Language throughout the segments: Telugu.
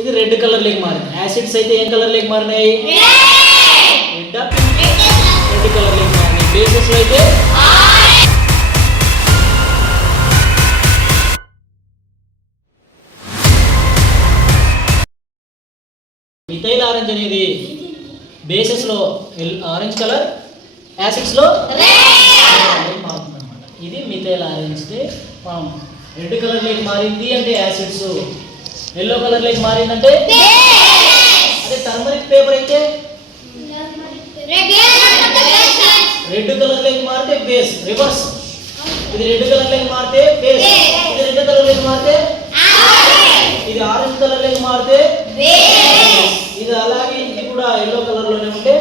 ఇది రెడ్ కలర్ లేకి మారింది. యాసిడ్స్ అయితే ఏం కలర్ లేకి మారినాయి? రెడ్ కలర్ లేకి మారినాయి. బేసెస్ లో అయితే మిథైల్ ఆరెంజ్ అనేది బేసెస్ లో ఆరెంజ్ కలర్, యాసిడ్స్ లో మారుతుంది అనమాట. ఇది మిథైల్ ఆరెంజ్. మనం రెడ్ కలర్ లేకి మారింది అంటే యాసిడ్స్, ఎల్లో కలర్ లేకి మారిందంటే అదే టర్మరిక్ పేపర్ అయితే రెడ్ కలర్ లేకి మారితే బేస్ రివర్స్. ఇది రెడ్ కలర్ లేకి మారితే బేస్, ఇది రెడ్ కలర్ లేకి మారితే ఇది ఆరెంజ్ కలర్ లేకి మారితే ఇది అలాగే ఇది కూడా ఎల్లో కలర్ లోనే ఉంటే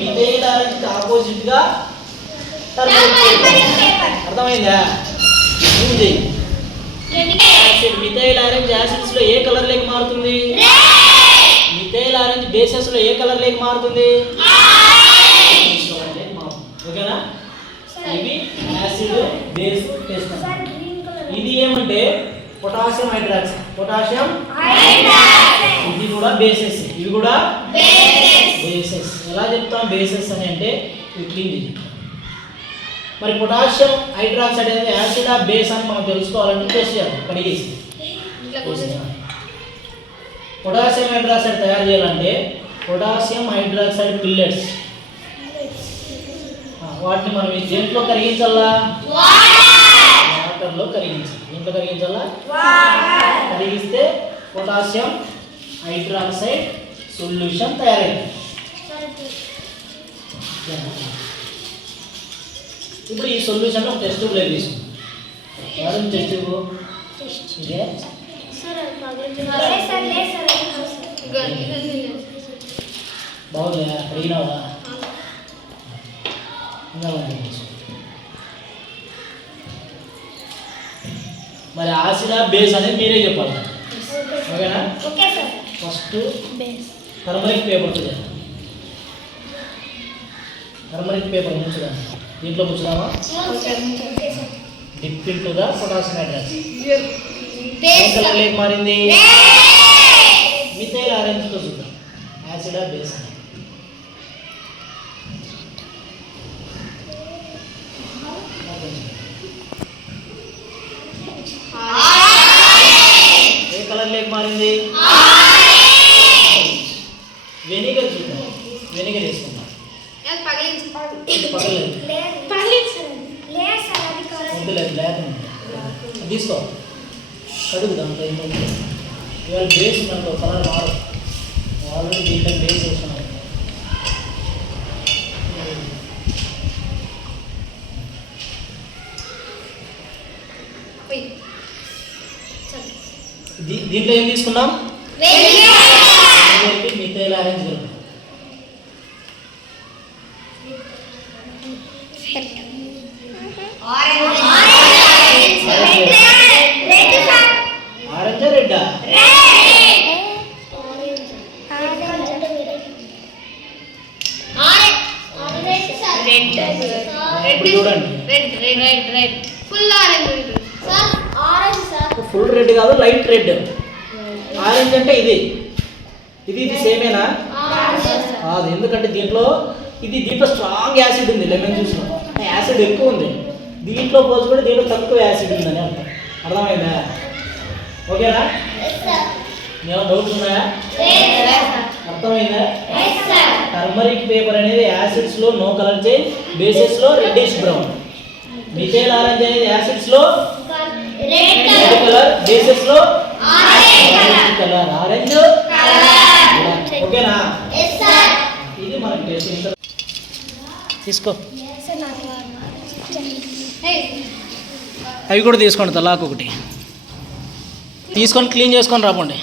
మిథైల్ ఆరెంజ్ కి ఆపోజిట్ గా టర్మరిక్ పేపర్. అర్థమైందా? మిథైల్ ఆరెంజ్ యాసిడ్స్ లో ఏ కలర్ లేకి మారుతుంది? మిథైల్ ఆరెంజ్ బేసెస్ లో ఏ కలర్ లేకి మారుతుంది? ఓకేనా? ఇవి యాసిడ్ బేస్ టెస్ట్. ఇది ఏమంటే పొటాషియం హైడ్రాక్సైడ్. పొటాషియం ఇది కూడా బేసెస్, ఇవి కూడా బేసెస్. ఎలా చెప్తాం బేసెస్ అని అంటే ఇది క్లీన్ చేయాలి. మరి పొటాషియం హైడ్రాక్సైడ్ అనేది యాసిడ్ ఆ బేస్ అని మనం తెలుసుకోవాలంటే టెస్ట్ చేయాలి. కడిగేసి పొటాషియం హైడ్రాక్సైడ్ తయారు చేయాలంటే పొటాషియం హైడ్రాక్సైడ్ పిల్లెట్స్ వాటిని మనం దేంట్లో కరిగించాలా? వాటర్లో కరిగించాలి. దేంట్లో కరిగించాలా? కరిగిస్తే పొటాషియం హైడ్రాక్సైడ్ సొల్యూషన్ తయారైంది. ఇప్పుడు ఈ సొల్యూషన్ ఒక టెస్ట్ ట్యూబ్ తీసుకుంటాం. టెస్ట్ ట్యూబ్ ఇదే బాగుందా? అడిగినావా? మరి ఆసిడ్ బేస్ అనేది మీరే చెప్పాలి. ఓకేనా? ఫస్ట్ టర్మరిక్ పేపర్ చేద్దాం. టర్మరిక్ పేపర్ ముంచుదాం. దీంట్లో ముంచుదామా? Dip into the potassium hydroxide. ఏ కలర్ లేకి మారింది? మిథైల్ ఆరెంజ్ తో చూద్దాం. యాసిడ్ బేస్ ఏ కలర్ లేకి మారింది? వెనిగర్ చూద్దాం. వెనిగర్ వేసుకుందాం. తీసుకో కడుగుదాం. ఇవాళ బేస్ మనకు కలర్ మారు. ఆల్రెడీ దీంట్లో బేస్ వేస్తున్నాం. దీంట్లో ఏం తీసుకున్నాం? Methyl orange. ఆరెంజా రెడ్డా? ఫుల్ రెడ్ కాదు, లైట్ రెడ్. ఆరెంజ్ అంటే ఇది ఇది ఇది సేమేనా? అది ఎందుకంటే దీంట్లో స్ట్రాంగ్ యాసిడ్ ఉంది. లెమన్ జ్యూస్లో యాసిడ్ ఎక్కువ ఉంది. దీంట్లో పోల్చుకుంటే దీంట్లో తక్కువ యాసిడ్ ఉందని అర్థం. అర్థమైందా? ఓకేనా? ఏమైనా డౌట్స్ ఉన్నాయా? అర్థమైందా? టర్మరిక్ పేపర్ అనేది యాసిడ్స్ లో నో కలర్ చేంజ్, బేసెస్ లో రెడ్డిష్ బ్రౌన్. మిథైల్ ఆరెంజ్ అనేది యాసిడ్స్ లో రెడ్ కలర్, బేసెస్ లో ఆరెంజ్ కలర్. ఆరెంజ్ ఓకేనా? ఇది మనకి టెస్ట్. తీసుకో. అవి కూడా తీసుకోండి. తలాకు ఒకటి తీసుకొని క్లీన్ చేసుకొని రాపండి.